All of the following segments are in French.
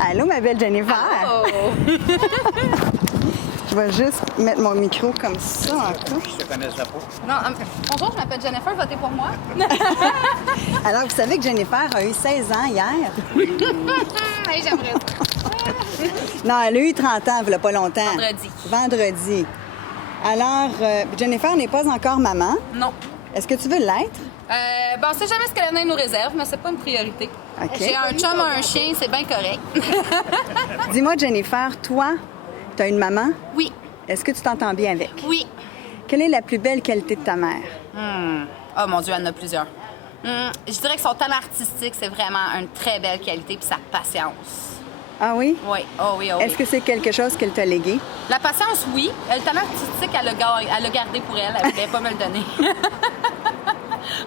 Allô, ma belle Jennifer. Oh! Je vais juste mettre mon micro comme ça en couche. Je te connaissais pas. Non, bonjour, je m'appelle Jennifer, votez pour moi. Alors, vous savez que Jennifer a eu 16 ans hier? Hey, j'aimerais ça. Non, elle a eu 30 ans, il n'y a pas longtemps. Vendredi. Vendredi. Alors, Jennifer n'est pas encore maman. Non. Est-ce que tu veux l'être? On sait jamais ce que l'avenir nous réserve, mais c'est pas une priorité. OK. J'ai un chum, un chien, c'est bien correct. Dis-moi, Jennifer, toi, tu as une maman? Oui, Est-ce que tu t'entends bien avec? oui. Quelle est la plus belle qualité de ta mère? Oh mon Dieu, elle en a plusieurs. Je dirais que son talent artistique, c'est vraiment une très belle qualité, puis sa patience. Ah oui? Oui, oh oui, oh oui. Est-ce que c'est quelque chose qu'elle t'a légué? La patience, oui. Le talent artistique, elle l'a gardé pour elle. Elle voulait pas me le donner.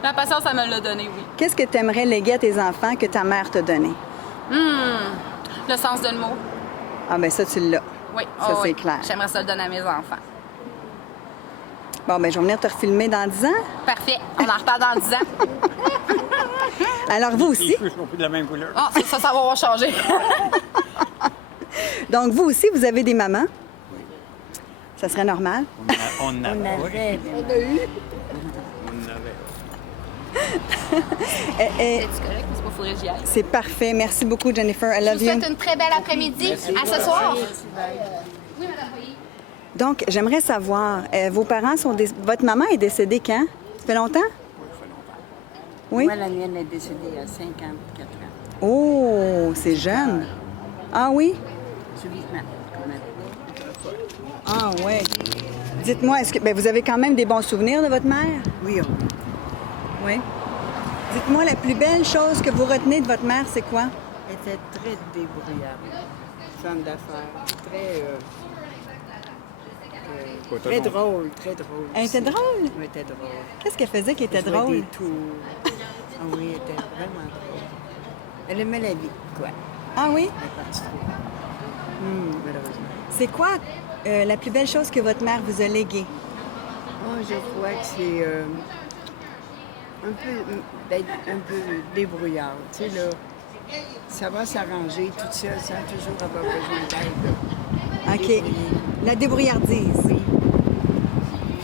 La patience, elle me l'a donné, oui. Qu'est-ce que tu aimerais léguer à tes enfants que ta mère t'a donné? Le sens de le mot. Ah ben ça, tu l'as. Oui, Ça, oh c'est oui. clair. J'aimerais ça le donner à mes enfants. Bon, ben je vais venir te refilmer dans 10 ans. Parfait. On en reparle dans 10 ans. Alors, vous Les aussi. cheveux sont plus de la même couleur. Ah, ça va avoir changé. Donc, vous aussi, vous avez des mamans? Ça serait normal? On en avait. Et C'est correct, mais c'est pas faudrait que j'y aille. c'est parfait. Merci beaucoup, Jennifer. I Je love vous you. souhaite une très belle après-midi. À ce soir. Oui, Madame Boyer. Donc, j'aimerais savoir, vos parents sont... Votre maman est décédée quand? Ça fait longtemps? Oui? Moi, la mienne est décédée à 54 ans. Oh, c'est jeune. Ah oui? Subitement, quand même. Ah ouais. Dites-moi, est-ce que vous avez quand même des bons souvenirs de votre mère? Oui, Oui. Dites-moi, la plus belle chose que vous retenez de votre mère, c'est quoi? elle était très débrouillarde. Femme d'affaires. Très drôle, très drôle. Elle était drôle? Elle était drôle. Qu'est-ce qu'elle faisait qui était Elle jouait drôle? des tours. Ah oui, elle était vraiment drôle. Elle aimait la vie, quoi. Ah oui? Elle est partie trop. Malheureusement. C'est quoi la plus belle chose que votre mère vous a léguée? Moi, je crois que c'est d'être un peu débrouillard. Tu sais, là, ça va s'arranger toute seule sans toujours avoir besoin d'aide. OK. Débrouiller. La débrouillardise. Oui.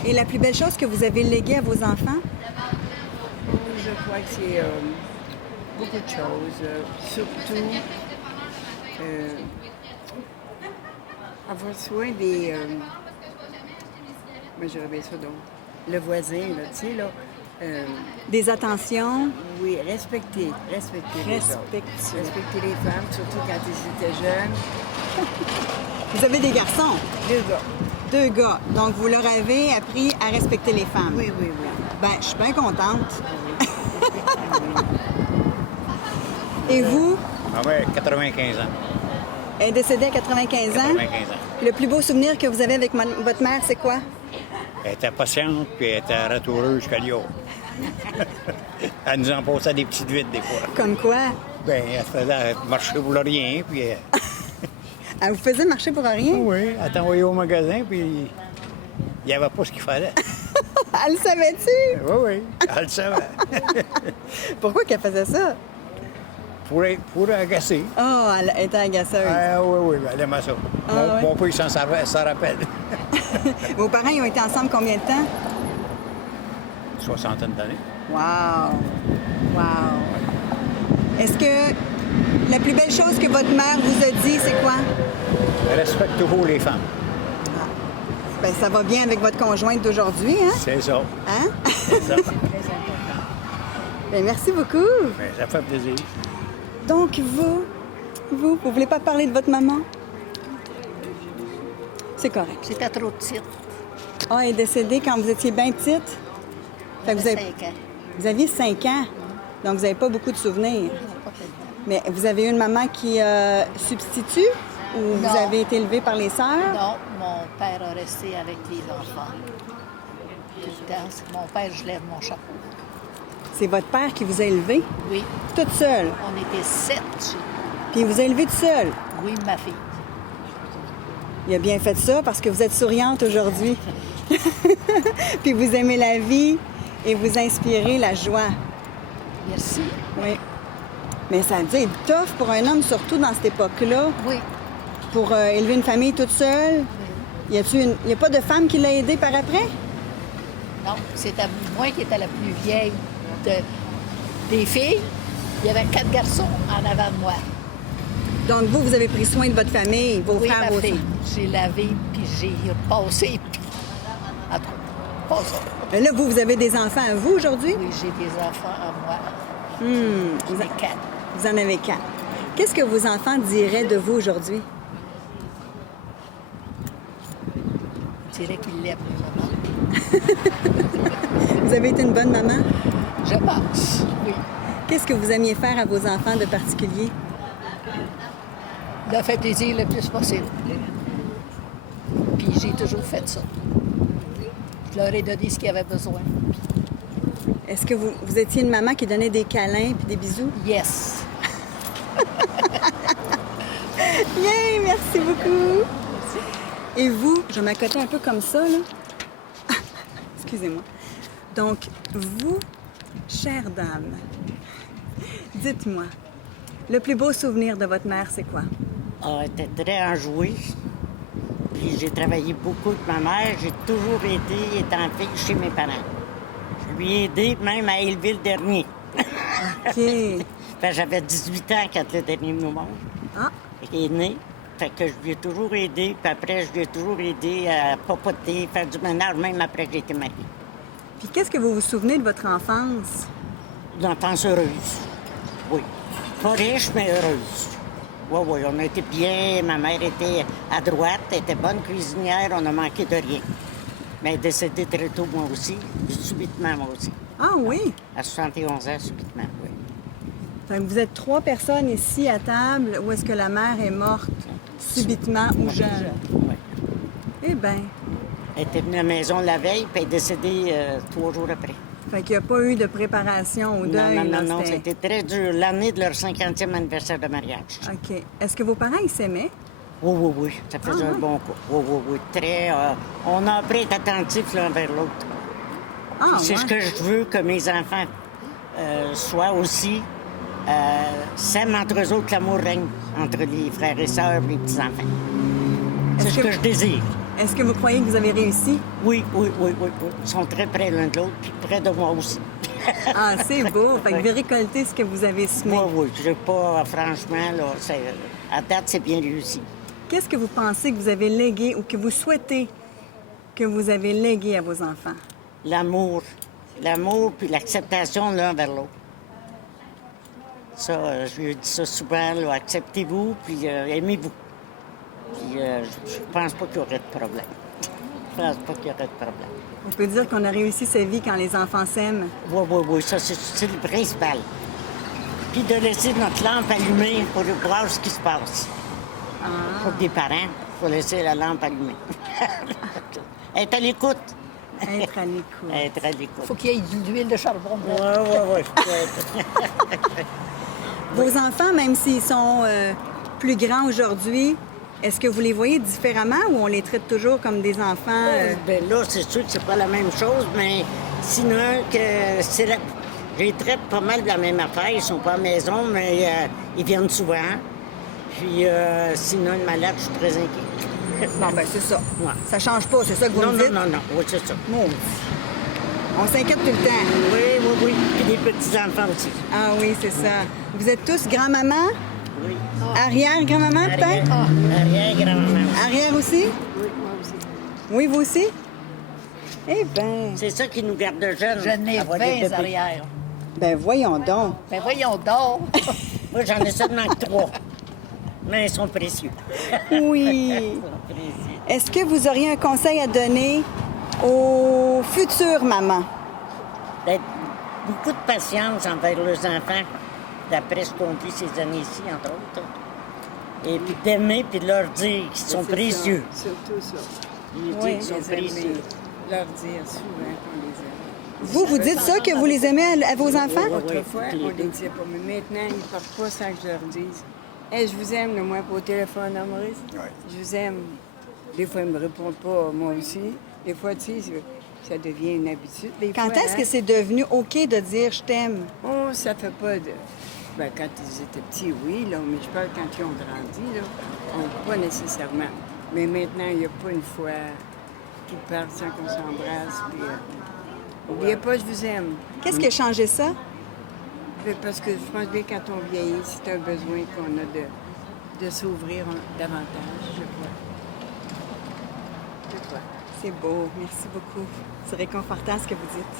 Et la plus belle chose que vous avez léguée à vos enfants? Je crois que c'est beaucoup de choses. Surtout, avoir soin des... moi, j'aurais bien ça, donc. Le voisin, là, tu sais, là. Des attentions? Oui, respecter les autres. Respectueux. Respecter les femmes, surtout quand ils étaient jeunes. Vous avez des garçons? 2 gars. 2 gars. Donc, vous leur avez appris à respecter les femmes. Oui, oui, oui. Ben, je suis bien contente. Et vous? Ah ouais, 95 ans. Elle est décédée à 95 ans. 95 ans. Le plus beau souvenir que vous avez avec votre mère, c'est quoi? Elle était patiente, puis elle était ratoureuse jusqu'à Lyon. Elle nous en passait des petites vides, des fois. Comme quoi? Ben, elle faisait marcher pour le rien, puis... Elle vous faisait marcher pour rien? oui, elle t'envoyait au magasin, puis il n'y avait pas ce qu'il fallait. Elle le savait-tu? Oui, oui, elle le savait. Pourquoi qu'elle faisait ça? Pour agacer. Oh, elle était agaceuse. Ah, oui, oui, elle aimait ça. Ah, mon, ouais? mon père, il s'en rappelle. Vos parents, ils ont été ensemble combien de temps? Soixantaine d'années. Wow! Wow! Est-ce que la plus belle chose que votre mère vous a dit, c'est quoi? Respectez-vous les femmes. Ben, ça va bien avec votre conjointe d'aujourd'hui, hein? C'est ça. Hein? C'est ça. Ben, merci beaucoup. Ben, ça fait plaisir. Donc, vous voulez pas parler de votre maman? C'est correct. J'étais trop petite. Ah, elle est décédée quand vous étiez bien petite? Fait que J'avais 5 ans. vous aviez 5 ans, donc vous n'avez pas beaucoup de souvenirs. Pas tellement. Mais vous avez eu une maman qui substitue ou vous Non. avez été élevée par les sœurs? Non, mon père a resté avec les enfants. Tout le temps, c'est mon père, je lève mon chapeau. C'est votre père qui vous a élevé, Oui, toute seule. on était 7 chez nous. Puis il vous a élevé toute seule. Oui, ma fille. Il a bien fait ça parce que vous êtes souriante aujourd'hui. Puis vous aimez la vie et vous inspirez la joie. Merci. Oui. Mais ça a dû être tough pour un homme, surtout dans cette époque-là, Oui. pour élever une famille toute seule. Y a pas de femme qui l'a aidé par après? Non, c'était moi qui étais la plus vieille des filles. Il y avait 4 garçons en avant de moi. Donc vous avez pris soin de votre famille, vos Oui, frères, ma vos fille. sœurs. J'ai lavé, puis j'ai passé, puis... En tout cas, passé. Mais là, vous avez des enfants à vous aujourd'hui? Oui, j'ai des enfants à moi. Vous, J'en ai 4. vous en avez 4. Qu'est-ce que vos enfants diraient de vous aujourd'hui? Je dirais qu'ils l'aiment, maman. Vous avez été une bonne maman? Je pense, oui. Qu'est-ce que vous aimiez faire à vos enfants de particulier? Leur fait plaisir le plus possible. Puis j'ai toujours fait ça. Je leur ai donné ce qu'ils avaient besoin. Est-ce que vous étiez une maman qui donnait des câlins puis des bisous? Yes. Yay! Merci beaucoup! Et vous, je vais m'accoter un peu comme ça, là. Excusez-moi. Donc, vous, chère dame, dites-moi, le plus beau souvenir de votre mère, c'est quoi? Elle était très enjouée. Puis j'ai travaillé beaucoup avec ma mère. J'ai toujours été étant fille chez mes parents. Je lui ai aidé même à élever le dernier. OK. Fait que j'avais 18 ans quand le dernier nous mange. Ah, Il est né. Fait que je lui ai toujours aidé. Puis après, je lui ai toujours aidé à papoter, faire du ménage, même après que j'ai été mariée. puis qu'est-ce que vous vous souvenez de votre enfance? Une enfance heureuse. Oui. Pas riche, mais heureuse. Oui, oui, on a été bien. Ma mère était à droite, elle était bonne cuisinière, on a manqué de rien. Mais elle est décédée très tôt, moi aussi, subitement, moi aussi. Ah oui! À 71 ans, subitement, oui. Fait que vous êtes 3 personnes ici à table où est-ce que la mère est morte subitement ou jeune? Oui. Eh bien, Elle était venue à la maison la veille, puis elle est décédée 3 jours après. fait qu'il n'y a pas eu de préparation au Non, deuil. non, là, non, non, c'était- c'était très dur. L'année de leur 50e anniversaire de mariage. OK. Est-ce que vos parents, ils s'aimaient? Oui, oui, oui. Ça faisait Ah, un ouais? bon coup. Oui, oui, oui. Très. On a appris à être attentifs l'un vers l'autre. Ah, C'est ce ouais. que je veux que mes enfants soient aussi. S'aiment entre eux autres, l'amour règne entre les frères et sœurs et les petits-enfants. C'est Est-ce ce que- que je désire. Est-ce que vous croyez que vous avez réussi? Oui, oui, oui, oui, oui. Ils sont très près l'un de l'autre, puis près de moi aussi. Ah, c'est beau. Fait que vous récoltez ce que vous avez semé. Oui, oui. Je pas, franchement, là, à date, c'est bien réussi. Qu'est-ce que vous pensez que vous avez légué ou que vous souhaitez que vous avez légué à vos enfants? L'amour. L'amour puis l'acceptation l'un vers l'autre. Ça, je lui dis ça souvent, là, acceptez-vous, puis aimez-vous. Puis je pense pas qu'il y aurait de problème. Je pense pas qu'il y aurait de problème. On peut dire qu'on a réussi sa vie quand les enfants s'aiment. Oui, oui, oui, ça, c'est le principal. Puis de laisser notre lampe allumée pour voir ce qui se passe. Pour des parents, il faut laisser la lampe allumée. Être à l'écoute. Être à l'écoute. Être à l'écoute. Faut qu'il y ait de l'huile de charbon. Oui, oui, oui. Vos enfants, même s'ils sont plus grands aujourd'hui, est-ce que vous les voyez différemment ou on les traite toujours comme des enfants? Ben là, c'est sûr que c'est pas la même chose, mais sinon, que je les traite pas mal de la même affaire. Ils sont pas à la maison, mais ils viennent souvent. Puis sinon, le malade, je suis très inquiète. Bon, ben c'est ça. Ouais. Ça change pas, c'est ça que vous Non, me non, dites? non, non. Oui, c'est ça. Maudit. On s'inquiète tout le temps. Oui, oui, oui. Puis les petits-enfants aussi. Ah oui, c'est ça. Vous êtes tous grand-maman? Oui. Arrière-grand-maman, peut-être? Arrière, grand-maman. Arrière aussi? Oui, vous aussi? Eh bien, C'est ça qui nous garde jeunes. Je n'ai avoir des 20 bébés. arrière. ben voyons donc. Ben voyons donc. Moi, j'en ai seulement que 3. Mais ils sont précieux. Oui. Ils sont précieux. Est-ce que vous auriez un conseil à donner aux futures mamans? D'être beaucoup de patience envers leurs enfants, d'après ce qu'on vit ces années-ci, entre autres. Et puis d'aimer, puis de leur dire qu'ils sont C'est précieux. ça, surtout ça. Ils disent Oui, qu'ils sont Les aimer, précieux. leur dire souvent qu'on les aime. Vous, vous dites ça, que vous les aimez à vos enfants? Oui, oui. Autrefois, Puis- on les disait pas, mais maintenant, ils ne partent pas sans que je leur dise. Hey, je vous aime, le moins au téléphone, hein, Maurice? Ouais. Je vous aime. Des fois, ils ne me répondent pas, moi aussi. Des fois, tu sais, ça devient une habitude. Des Quand fois, est-ce hein. que c'est devenu OK de dire « je t'aime Oh, ça fait pas de... Ben, quand ils étaient petits, oui, là, mais je parle quand ils ont grandi, là, pas nécessairement. Mais maintenant, il n'y a pas une fois qu'ils partent sans qu'on s'embrasse. Puis, n'oubliez pas, je vous aime. Qu'est-ce qui a changé ça? Parce que je pense bien quand on vieillit, c'est un besoin qu'on a de s'ouvrir davantage, je crois. Je crois. C'est beau, merci beaucoup. C'est réconfortant ce que vous dites.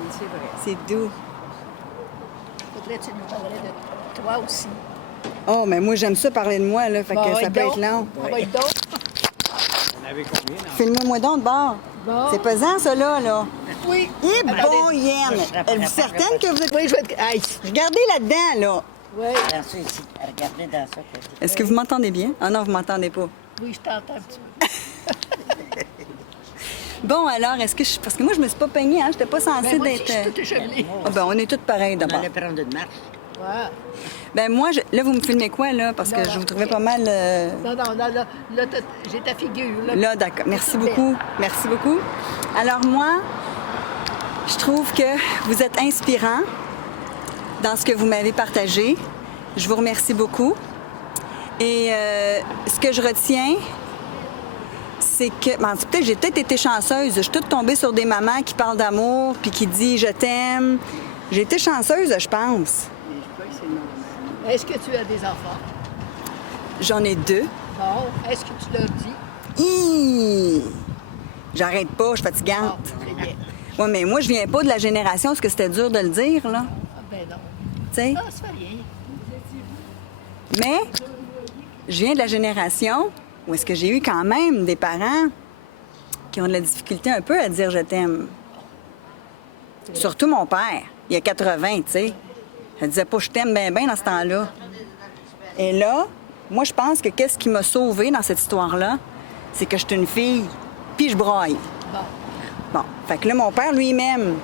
Oui, c'est vrai. C'est doux. Faudrait que tu nous parlerais de toi aussi. Oh, mais moi, j'aime ça parler de moi, là, fait que ça peut être long. On va être donc. On avait combien dans Filmez-moi donc de bord. Bon. C'est pesant, ça, là. Oui. Eh bon, Yann! Êtes-vous certaine que vous êtes... Oui, je vais être... Aïe. Regardez là-dedans, là. Oui. Dans ça ici. Regardez dans ça. Est-ce que vous m'entendez bien? Ah non, vous m'entendez pas. Oui, je t'entends un petit peu. Bon, alors, est-ce que je... Parce que moi, je me suis pas peignée, hein? J'étais pas censée Ben, moi aussi, d'être... je suis toute échevelée. Ah ben, on est toutes pareilles, On d'abord. allait prendre une marche. Ouais. Ben moi, là, vous me filmez quoi, là? Parce que Non, je non, vous trouvais ok. pas mal... Non, là, j'ai ta figure. Là, d'accord. Merci beaucoup. Merci beaucoup. Alors moi, je trouve que vous êtes inspirant dans ce que vous m'avez partagé. Je vous remercie beaucoup. Et ce que je retiens, c'est que... Bon, peut-être j'ai peut-être été chanceuse. Je suis toute tombée sur des mamans qui parlent d'amour puis qui disent « je t'aime ». J'ai été chanceuse, je pense. Mais je crois que c'est normal. Est-ce que tu as des enfants? J'en ai 2. Bon. Est-ce que tu leur dis? Hi! J'arrête pas, je suis fatigante. Bon, c'est bien. Oui, mais moi, je viens pas de la génération où c'était dur de le dire, là. Ah, ben non. Tu sais? Ah, ça fait rien. Mais je viens de la génération où est-ce que j'ai eu quand même des parents qui ont de la difficulté un peu à dire « je t'aime ». Surtout mon père. Il a 80, tu sais. Elle disait pas « je t'aime bien, bien » dans ce temps-là. Et là, moi, je pense que qu'est-ce qui m'a sauvée dans cette histoire-là, c'est que je suis une fille, puis je braille. Bon. Bon, fait que là, mon père, lui, il m'aime.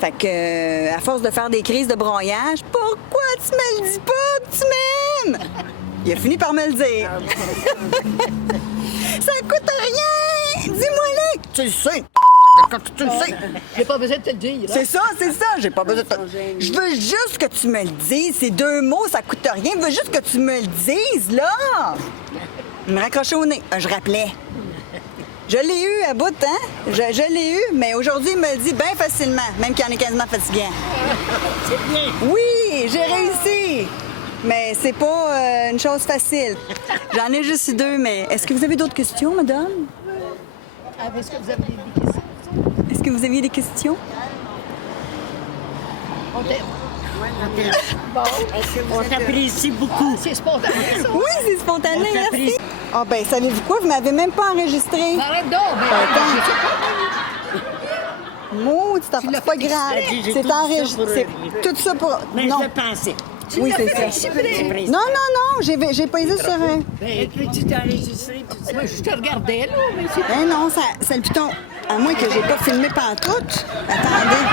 Fait que, à force de faire des crises de broyage, « Pourquoi tu me le dis pas que tu m'aimes? » Il a fini par me le dire. Ça coûte rien! Dis-moi-le! Tu le sais! Quand tu le sais! J'ai pas besoin de te le dire. Hein? C'est ça! J'ai pas besoin de... Je veux juste que tu me le dises. Ces 2 mots, ça coûte rien. Je veux juste que tu me le dises, là! Il me raccrochait au nez. Je rappelais. Je l'ai eu à bout, hein? Je l'ai eu, mais aujourd'hui, il me le dit bien facilement, même qu'il en est quasiment fatigant. C'est bien. Oui, j'ai réussi! Mais c'est pas une chose facile. J'en ai juste eu 2, mais est-ce que vous avez d'autres questions, madame? Ah, est-ce que vous avez des questions? Est-ce que vous aviez des questions? On t'aime. On Bon. On t'apprécie beaucoup. C'est spontané, ça. Oui, c'est spontané, On merci. t'apprécie. Ah ben, savez-vous quoi? Vous m'avez même pas enregistré. Arrête donc. Ben, Attends. je sais pas. Maudit, c'est pas grave. J'ai C'est tout ça enregistré. pour C'est rien. tout ça pour... Mais Non. je le pensais. Oui, l'as c'est fait ça. exprès. Non, j'ai pesé sur un... Et puis tu t'es enregistré tout ça. Moi, je te regardais, là, mais c'est... Eh non, c'est le piton. À moins que j'ai pas filmé pantoute. Attendez.